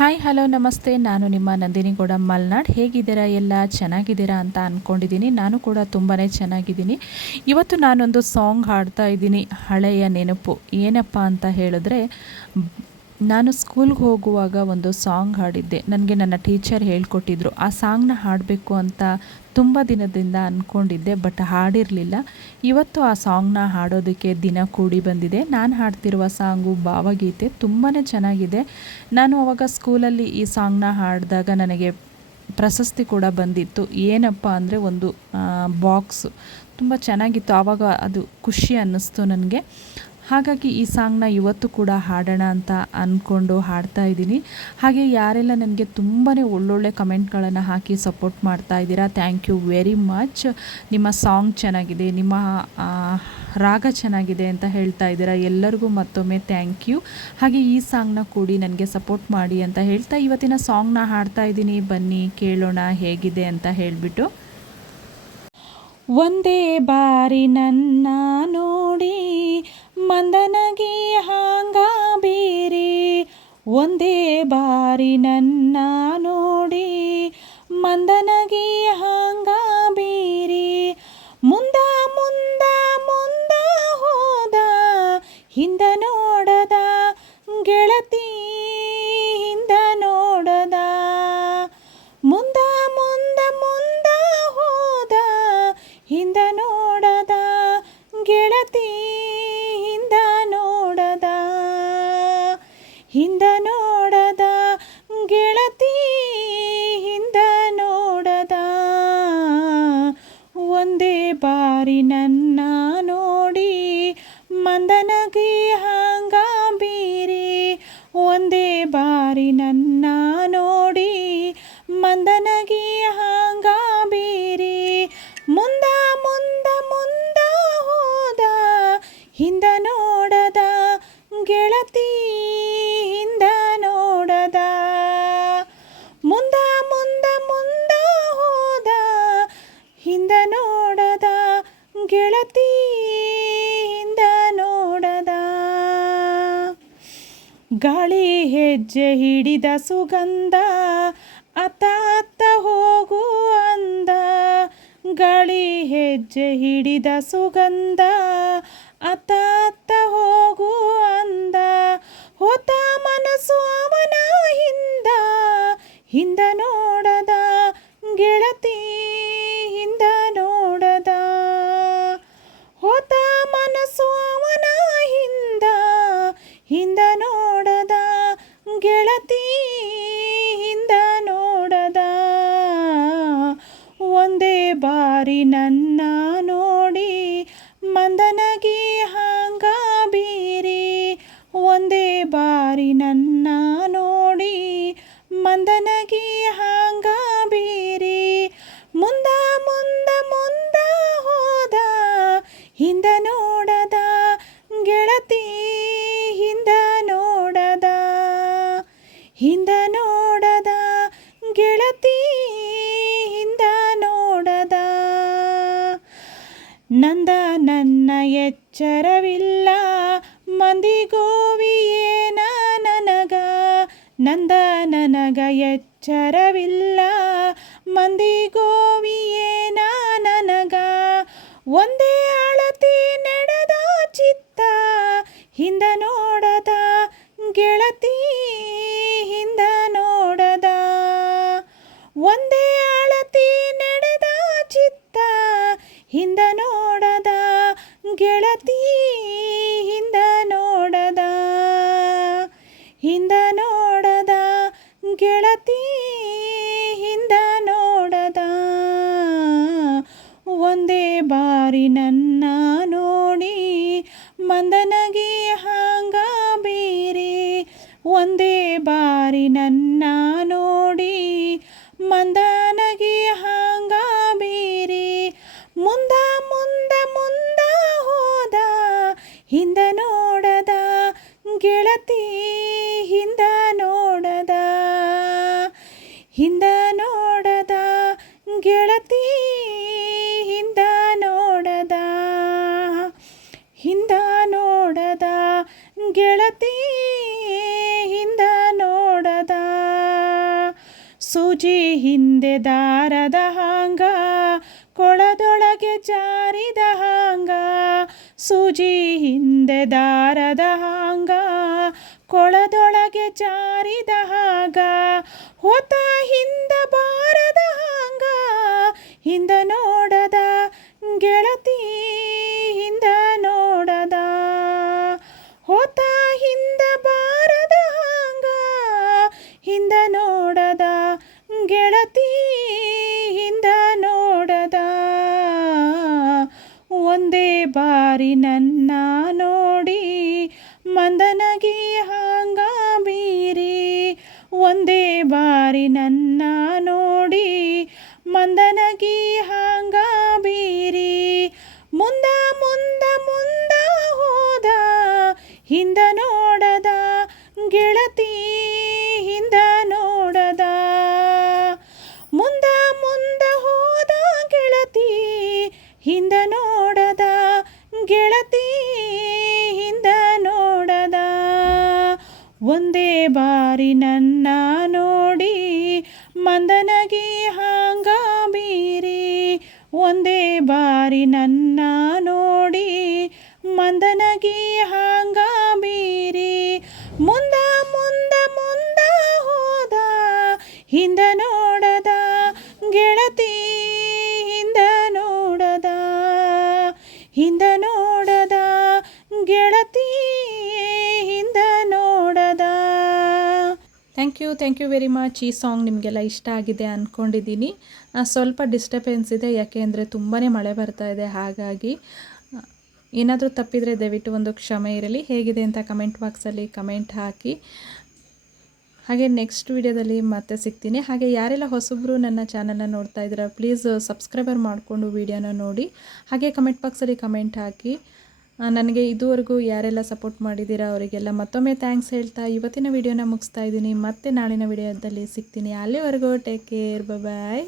Hi hello ನಮಸ್ತೆ. ನಾನು ನಿಮ್ಮ ನಂದಿನಿ ಗೌಡ ಮಲ್ನಾಡ್. ಹೇಗಿದ್ದೀರಾ? ಎಲ್ಲ ಚೆನ್ನಾಗಿದ್ದೀರಾ ಅಂತ ಅಂದ್ಕೊಂಡಿದ್ದೀನಿ. ನಾನು ಕೂಡ ತುಂಬಾ ಚೆನ್ನಾಗಿದ್ದೀನಿ. ಇವತ್ತು ನಾನೊಂದು ಸಾಂಗ್ ಹಾಡ್ತಾ ಇದ್ದೀನಿ, ಹಳೆಯ ನೆನಪು. ಏನಪ್ಪ ಅಂತ ಹೇಳಿದ್ರೆ, ನಾನು ಸ್ಕೂಲ್ಗೆ ಹೋಗುವಾಗ ಒಂದು ಸಾಂಗ್ ಹಾಡಿದ್ದೆ. ನನಗೆ ನನ್ನ ಟೀಚರ್ ಹೇಳ್ಕೊಟ್ಟಿದ್ರು. ಆ ಸಾಂಗ್ನ ಹಾಡಬೇಕು ಅಂತ ತುಂಬ ದಿನದಿಂದ ಅಂದ್ಕೊಂಡಿದ್ದೆ, ಬಟ್ ಹಾಡಿರಲಿಲ್ಲ. ಇವತ್ತು ಆ ಸಾಂಗ್ನ ಹಾಡೋದಕ್ಕೆ ದಿನ ಕೂಡಿ ಬಂದಿದೆ. ನಾನು ಹಾಡ್ತಿರುವ ಸಾಂಗು ಭಾವಗೀತೆ. ತುಂಬಾ ಚೆನ್ನಾಗಿದೆ. ನಾನು ಅವಾಗ ಸ್ಕೂಲಲ್ಲಿ ಈ ಸಾಂಗ್ನ ಹಾಡಿದಾಗ ನನಗೆ ಪ್ರಶಸ್ತಿ ಕೂಡ ಬಂದಿತ್ತು. ಏನಪ್ಪ ಅಂದರೆ ಒಂದು ಬಾಕ್ಸು. ತುಂಬ ಚೆನ್ನಾಗಿತ್ತು. ಆವಾಗ ಅದು ಖುಷಿ ಅನ್ನಿಸ್ತು ನನಗೆ. ಹಾಗಾಗಿ ಈ ಸಾಂಗ್ನ ಇವತ್ತು ಕೂಡ ಹಾಡೋಣ ಅಂತ ಅಂದ್ಕೊಂಡು ಹಾಡ್ತಾ ಇದ್ದೀನಿ. ಹಾಗೆ ಯಾರೆಲ್ಲ ನನಗೆ ತುಂಬಾ ಒಳ್ಳೊಳ್ಳೆ ಕಮೆಂಟ್ಗಳನ್ನು ಹಾಕಿ ಸಪೋರ್ಟ್ ಮಾಡ್ತಾ ಇದ್ದೀರಾ, ಥ್ಯಾಂಕ್ ಯು ವೆರಿ ಮಚ್. ನಿಮ್ಮ ಸಾಂಗ್ ಚೆನ್ನಾಗಿದೆ, ನಿಮ್ಮ ರಾಗ ಚೆನ್ನಾಗಿದೆ ಅಂತ ಹೇಳ್ತಾ ಇದ್ದೀರಾ. ಎಲ್ಲರಿಗೂ ಮತ್ತೊಮ್ಮೆ ಥ್ಯಾಂಕ್ ಯು. ಹಾಗೆ ಈ ಸಾಂಗ್ನ ಕೂಡಿ ನನಗೆ ಸಪೋರ್ಟ್ ಮಾಡಿ ಅಂತ ಹೇಳ್ತಾ ಇವತ್ತಿನ ಸಾಂಗ್ನ ಹಾಡ್ತಾ ಇದ್ದೀನಿ. ಬನ್ನಿ ಕೇಳೋಣ ಹೇಗಿದೆ ಅಂತ ಹೇಳಿಬಿಟ್ಟು. ಒಂದೇ ಬಾರಿ ನನ್ನ ನೋಡಿ ಮಂದನಗಿ ಹಾಂಗ ಬೀರಿ, ಒಂದೇ ಬಾರಿ ನನ್ನ ನೋಡಿ ಮಂದನಗಿ ಹಾಂಗ ಬೀರಿ, ಮುಂದ ಮುಂದ ಮುಂದ ಹೋದ ಹಿಂದ ನೋಡದ ಗೆಳತಿ, ಹಿಂದ ನೋಡದ, ಮುಂದ ಮುಂದ ಮುಂದ ಹೋದ ಹಿಂದ ನೋಡದ ಗೆಳತಿ, ಹಿಂದ ನೋಡದ, ಹಿಂದ ನೋಡದ ಗೆಳತಿ, ಹಿಂದ ನೋಡದ, ಒಂದೇ ಬಾರಿ ನನ್ನ ನೋಡಿ ಮಂದನಗಿ ಹಾಂಗ ಬೀರಿ, ಒಂದೇ ಬಾರಿ ನನ್ನ ನೋಡಿ ಮಂದನಗಿ ಹಾಂಗ ಬೀರಿ, ಮುಂದ ಮುಂದ ಮುಂದ ಹೋದ ಹಿಂದ ನೋಡದ ಗೆಳತಿ, ಹಿಂದ ನೋಡದ, ಮುಂದ ಮುಂದ ಮುಂದ ಹೋದ ಹಿಂದ ನೋಡದ ಗೆಳತಿ, ಹಿಂದ ನೋಡದ. ಗಾಳಿ ಹೆಜ್ಜೆ ಹಿಡಿದ ಸುಗಂಧ ಅತ್ತ ಅತ್ತ ಹೋಗು ಅಂದ, ಗಾಳಿ ಹೆಜ್ಜೆ ಹಿಡಿದ ಸುಗಂಧ ಅತ್ತ ಅತ್ತ ಹೋಗು ಅಂದ, ಹೋತ ಮನಸ್ಸು ಅವನ ಹಿಂದ, ಹಿಂದ ನೋಡದ ಗೆಳತಿ, ಹಿಂದ ನೋಡದ, ಹೋತ ಮನಸ್ಸು ಅವನ ಹಿಂದ, ಹಿಂದ ನೋಡದ ಗೆಳತಿ, ಹಿಂದ ನೋಡದ, ಒಂದೇ ಬಾರಿ ನನ್ನ ನೋಡಿ ಮಂದನಗಿ ಹಾಂಗ ಬೀರಿ, ಒಂದೇ ಬಾರಿ ನನ್ನ ನೋಡಿ ಮಂದನಗಿ ಹಾಂಗ ಬೀರಿ, ಮುಂದ ಮುಂದ ಮುಂದ ಹೋದ ಹಿಂದ ನೋಡದ ಗೆಳತಿ, ಹಿಂದ ನೋಡದ, ಹಿಂದ ನೋಡದ ಗೆಳತಿ, ಹಿಂದ ನೋಡದ. ನಂದ ನನ್ನ ಎಚ್ಚರವಿಲ್ಲ ಮಂದಿಗೋವಿಯೇನ ನನಗ, ನಂದ ನನಗ ಎಚ್ಚರವಿಲ್ಲ ಮಂದಿಗೋವಿಯೇನ ನನಗ, ಒಂದೇ ಅಳತಿ ನಡೆದ ಚಿತ್ತ ಹಿಂದ ನೋಡದ ಗೆಳತಿ, ಹಿಂದ ನೋಡದ, ಒಂದೇ ಅಳತಿ ನಡೆದ ಚಿತ್ತ ಹಿಂದ ನೋಡದ ಗೆಳತಿ, ಹಿಂದ ನೋಡದ, ಹಿಂದ ನೋಡದ ಗೆಳತಿ, ಹಿಂದ ನೋಡದ, ಒಂದೇ ಬಾರಿ ನನ್ನ ನೋಡಿ ಮಂದನಗಿ ಹಾಂಗ ಬೀರಿ, ಒಂದೇ ಬಾರಿ ನನ್ನ ನೋಡಿ ಮಂದನಗಿ ಹಾಂಗ ಬೀರಿ, ಮುಂದ ಮುಂದ ಮುಂದ ಹೋದ ಹಿಂದ ನೋಡದ ಗೆಳತಿ, ಹಿಂದ ನೋಡದ, ಹಿಂದ ನೋಡದ ಗೆಳತಿ, ಹಿಂದ ನೋಡದ, ಹಿಂದ ನೋಡದ ಗೆಳತಿ, ಹಿಂದ ನೋಡದ. ಸೂಜಿ ಹಿಂದೆ ದಾರದ ಹಾಂಗ ಕೊಳದೊಳಗೆ ಜಾರಿದ ಹಾಂಗ ಸೂಜಿ ಹಿಂದೆ ದಾರದ ಹಾಂಗ ಕೊಳದೊಳಗೆ ಜಾರಿದ ಹಾಗ ಹೊತ್ತ ಹಿಂದ ಬಾರದ ಹಾಂಗ ಹಿಂದ ನೋಡದ ಗೆಳತಿ ಹಿಂದ ನೋಡದ ಹೊತ್ತ ಹಿಂದ ಬಾರದ ಹಾಂಗ ಹಿಂದ ನೋಡದ ಗೆಳತಿ ಹಿಂದ ನೋಡದ ಒಂದೇ ಬಾರಿ ನನ್ನ ನೋಡಿ ಮಂದನಗಿ ಹಾಂಗ ಬೀರಿ ಒಂದೇ ಬಾರಿ ನನ್ನ ನೋಡಿ ಮಂದನಗಿ ಹಾಂಗ ಬೀರಿ ಮುಂದ ಮುಂದ ಮುಂದ ಹೋದ ಹಿಂದ ನೋಡದ ಗೆಳತಿ ಹಿಂದ ನೋಡದ ಮುಂದ ಮುಂದ ಹೋದ ಗೆಳತಿ ಹಿಂದ ನೋಡದ ಗೆಳತಿ ಹಿಂದ ನೋಡದ ಒಂದೇ ಬಾರಿ ನನ್ನ ನೋಡಿ ಮಂದನಗಿ ಹಾಂಗ ಬೀರಿ ಒಂದೇ ಬಾರಿ ನನ್ನ ನೋಡಿ ಮಂದನಗಿ ಹಾಂಗ ಬೀರಿ ಮುಂದ ಮುಂದ ಮುಂದ ಹೋದ ಹಿಂದ ನೋಡದ ಗೆಳತಿ ಹಿಂದ ನೋಡದ ಹಿಂದ ನೋಡದ ಗೆಳತಿ ಹಿಂದ ನೋಡದ. Thank you very much. ಈ ಸಾಂಗ್ ನಿಮಗೆಲ್ಲ ಇಷ್ಟ ಆಗಿದೆ ಅಂದ್ಕೊಂಡಿದ್ದೀನಿ. ಸ್ವಲ್ಪ ಡಿಸ್ಟರ್ಬೆನ್ಸ್ ಇದೆ, ಯಾಕೆಂದರೆ ತುಂಬಾ ಮಳೆ ಬರ್ತಾ ಇದೆ, ಹಾಗಾಗಿ ಏನಾದರೂ ತಪ್ಪಿದರೆ ದಯವಿಟ್ಟು ಒಂದು ಕ್ಷಮೆ ಇರಲಿ. ಹೇಗಿದೆ ಅಂತ ಕಮೆಂಟ್ ಬಾಕ್ಸಲ್ಲಿ ಕಮೆಂಟ್ ಹಾಕಿ. ಹಾಗೆ ನೆಕ್ಸ್ಟ್ ವಿಡಿಯೋದಲ್ಲಿ ಮತ್ತೆ ಸಿಗ್ತೀನಿ. ಹಾಗೆ ಯಾರೆಲ್ಲ ಹೊಸಬ್ರು ನನ್ನ ಚಾನಲ್ನ ನೋಡ್ತಾ ಇದ್ದೀರಾ ಪ್ಲೀಸ್ ಸಬ್ಸ್ಕ್ರೈಬರ್ ಮಾಡಿಕೊಂಡು ವಿಡಿಯೋನ ನೋಡಿ. ಹಾಗೆ ಕಮೆಂಟ್ ಬಾಕ್ಸಲ್ಲಿ ಕಮೆಂಟ್ ಹಾಕಿ. ನನಗೆ ಇದುವರೆಗೂ ಯಾರೆಲ್ಲ ಸಪೋರ್ಟ್ ಮಾಡಿದ್ದೀರಾ ಅವರಿಗೆಲ್ಲ ಮತ್ತೊಮ್ಮೆ ಥ್ಯಾಂಕ್ಸ್ ಹೇಳ್ತಾ ಇವತ್ತಿನ ವಿಡಿಯೋನ ಮುಗಿಸ್ತಾ ಇದ್ದೀನಿ. ಮತ್ತೆ ನಾಳಿನ ವಿಡಿಯೋದಲ್ಲಿ ಸಿಗ್ತೀನಿ. ಅಲ್ಲಿವರೆಗೂ ಟೇಕ್ ಕೇರ್, ಬಾಯ್.